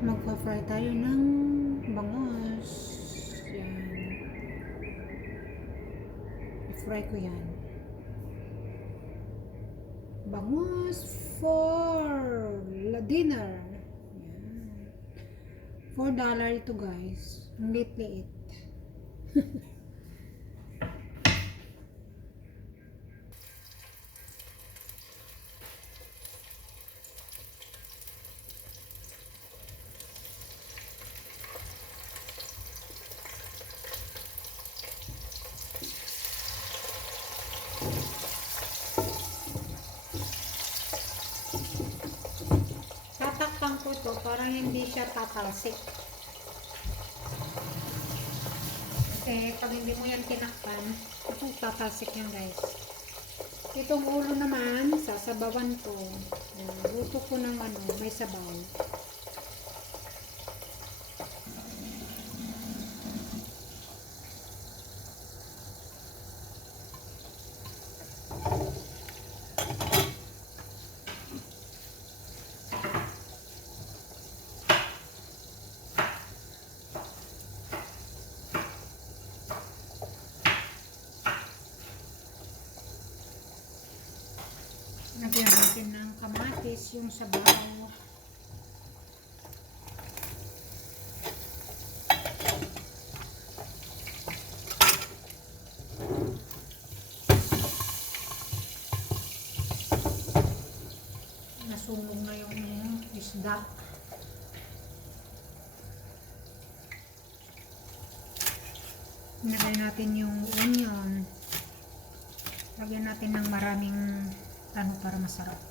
magpa-fry tayo ng bangos. Yan. I-fry ko yan. Bangos for la dinner. Yan. $4 dollar ito guys. Liit-liit. Tatakpan ko para hindi siya tatalsik. Kasi pag hindi mo yan tinakpan, ito tatalsik yan guys. Itong ulo naman, sasabawan ko. Luto ko ng ano, may sabaw. Lagyan natin ng kamatis yung sabaw. Nasunog na yung ano, isda. Nilagay natin yung onion. Lagyan natin ng maraming ano para masarap.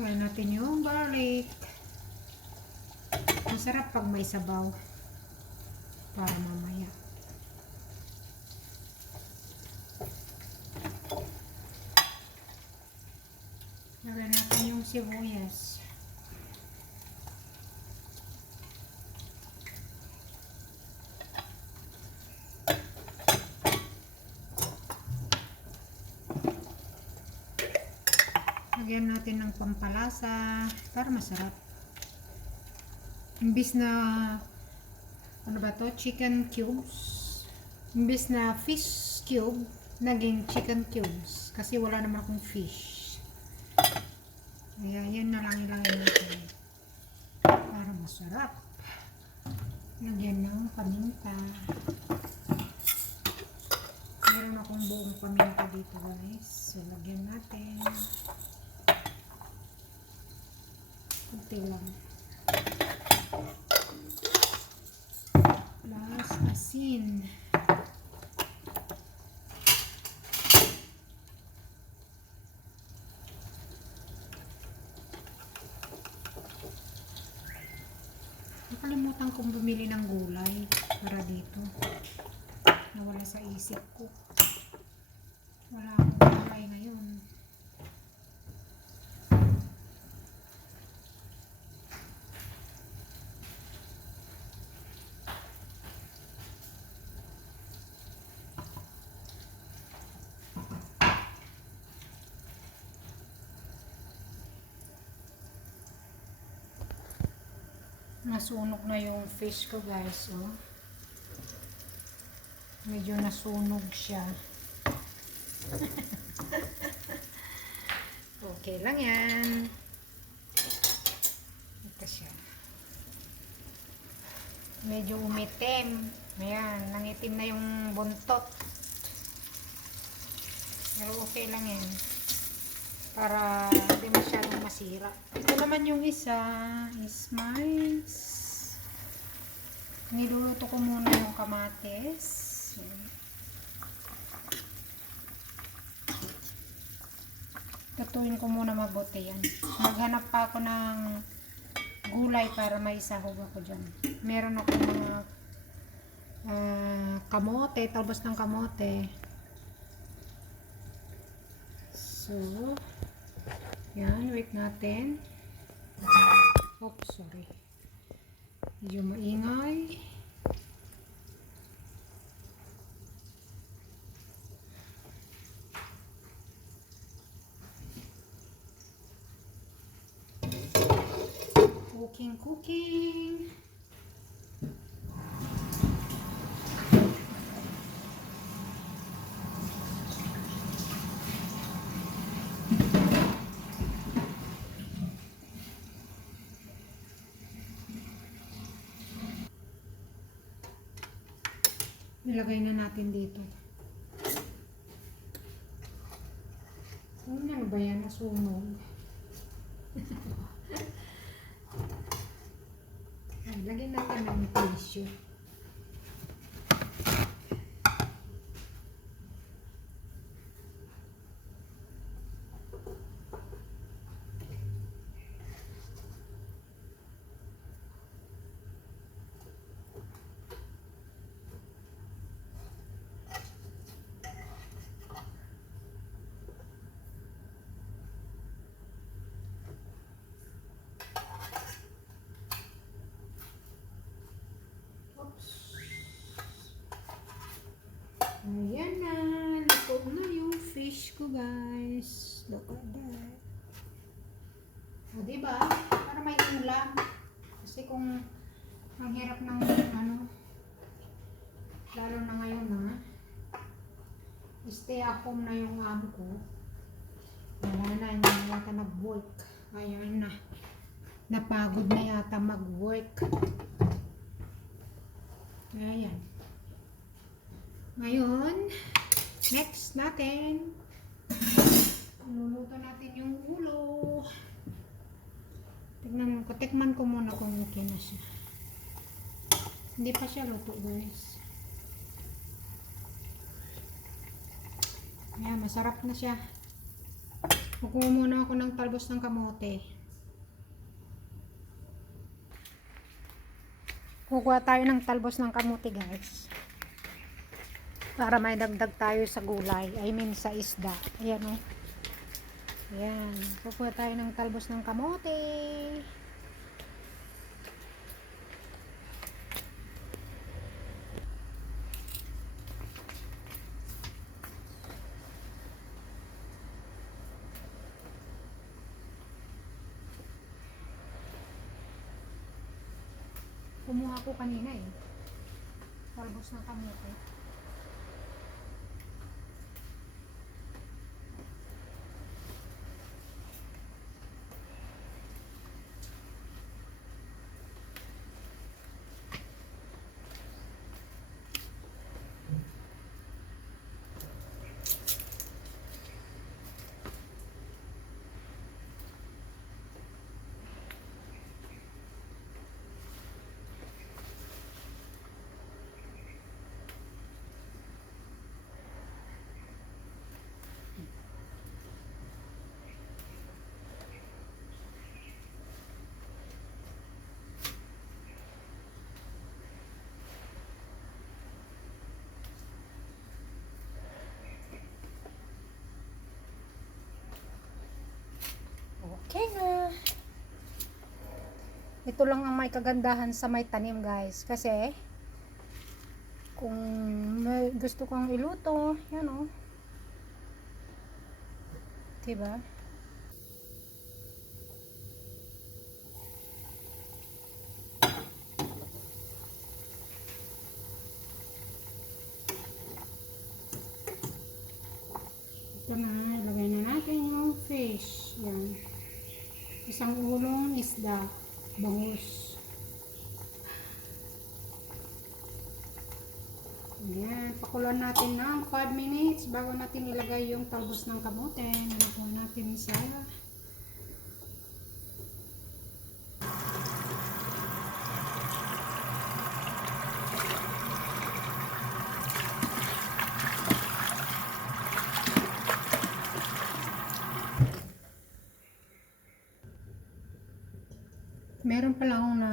Lagyan natin yung garlic. Masarap pag may sabaw. Para mamaya. Lagyan natin yung sibuyas. Lagyan natin ng pampalasa para masarap. Imbis na ano ba to? Chicken cubes. Imbis na fish cube, naging chicken cubes. Kasi wala naman akong fish. Kaya yan na lang ilagay natin. Para masarap. Lagyan ng paminta. Meron akong buong paminta dito guys. So lagyan natin. Kunti lang. Plus asin. Nakalimutan kong bumili ng gulay para dito. Nawala sa isip ko. Wala akong gulay ngayon. Nasunog na yung fish ko guys, oh. Medyo nasunog siya. okay lang yan. Ito siya. Medyo umitim. Ayan, nangitim na yung buntot. Pero okay lang yan. Para hindi masyadong masira. Ito naman yung isa is mais. Niluluto ko muna yung kamatis. Tutuin ko muna mabuti yan. Maghanap pa ako ng gulay para may sahog ako dyan. Meron ako mga ah, kamote, talbos ng kamote. So, yan, wait natin. Oops, sorry. Medyo maingay. Cooking, cooking. Nilagay na natin dito. Ano ba yan? Nasunog. Ay, lagyan natin ng tissue. Oops. Ayan na. Luto na yung fish ko, guys. Look at that. O, diba? Para may ulam. Kasi kung ang hirap ng ano, lalo na ngayon na, stay at home na yung amo ko. Wala na, hindi yata nag-work. Ayan na. Napagod na yata mag-work. Ayan. Ngayon, next natin, luluto natin yung ulo. Tignan ko, tikman ko muna kung okay na siya. Hindi pa siya luto, guys. Ayan, masarap na siya. Kukuha muna ako ng talbos ng kamote. Kukuha tayo ng talbos ng kamote, guys. Para may dagdag tayo sa gulay. I mean, sa isda. Ayan, o. Oh. Ayan. Kukuha tayo ng talbos ng kamote. Kumuha ko kanina eh. Talbos ng kamote. Okay na. Ito lang ang may kagandahan sa may tanim guys. Kasi, kung may gusto kong iluto, yan o. Diba? Ito na, ilagay na natin yung fish. Yan. Isang ulong isda. Bangus. Yan. Pakuloan natin ng 5 minutes bago natin ilagay yung talbos ng kamote. Nalagyan natin sa Meron pala akong na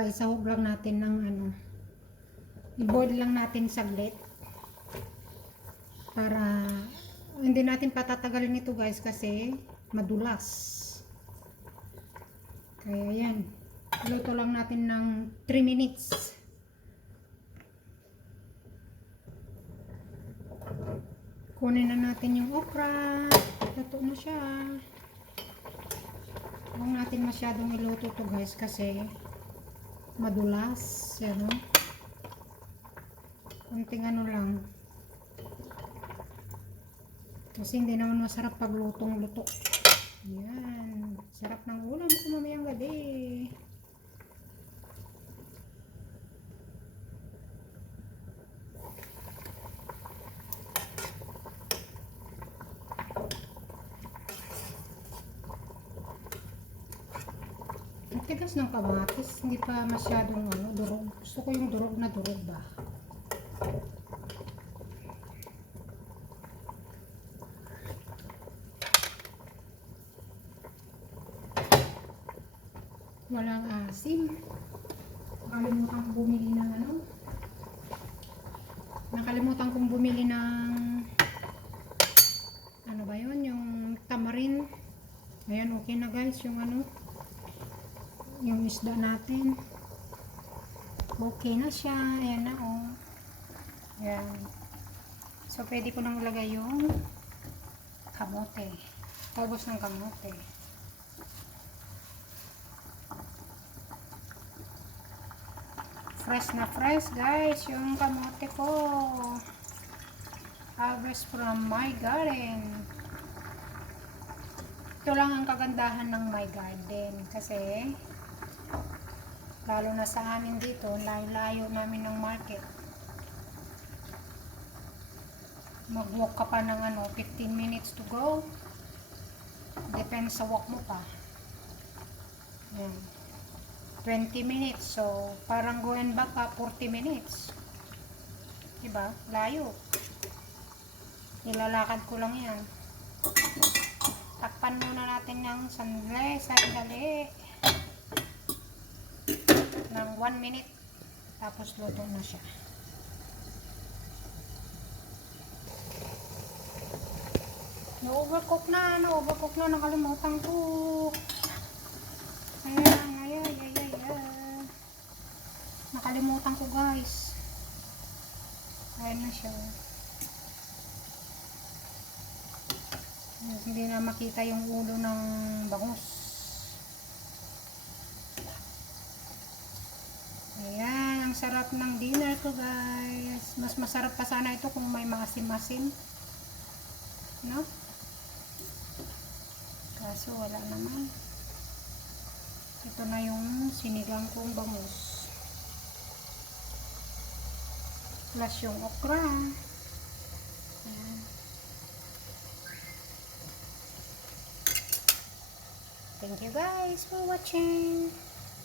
okra. Isahog lang natin ng ano. I-boil lang natin saglit. Para hindi natin patatagalin ito guys kasi madulas. Kaya yan. Luto lang natin ng 3 minutes. Kunin na natin yung okra. Luto na siya. Huwag natin masyadong iluto to guys kasi madulas. Yan o. Kunting ano lang. Kasi hindi naman masarap pag lutong luto. Yan. Sarap ng ulam ko mamayang gabi. Ang tigas kamatis, hindi pa masyadong ano, durog. Gusto ko yung durog na durog ba. Walang asim. Nakalimutan kong bumili ng ano. Nakalimutan kong bumili ng ano ba yun, yung tamarin. Ayan, okay na guys, yung ano, yung isda natin. Okay na siya. Ayan na, oh. Ayan. So, pwede ko nang ilagay yung kamote. Talbos ng kamote. Fresh na fresh, guys. Yung kamote ko. Harvest from my garden. Ito lang ang kagandahan ng my garden. Kasi, lalo na sa amin dito, layo-layo namin ng market. Mag-walk ka pa ng ano, 15 minutes to go. Depends sa walk mo pa. Yan. 20 minutes. So, parang go and back ka, 40 minutes. Diba? Layo. Nilalakad ko lang yan. Takpan muna natin ng sandali, sandali. Ng 1 minute. Tapos luto na siya. Na-overcook na, na-overcook na, nakalimutan ko. Ayan, ayan, ayan, ayan. Nakalimutan ko guys. Ayan na siya. Hindi na makita yung ulo ng bangus. Ayan, ang sarap ng dinner ko guys. Mas masarap pa sana ito kung may maasim-asim. No? Kaso wala naman. Ito na yung sinigang kong bangus. Plus yung okra. Ayan. Thank you guys for watching.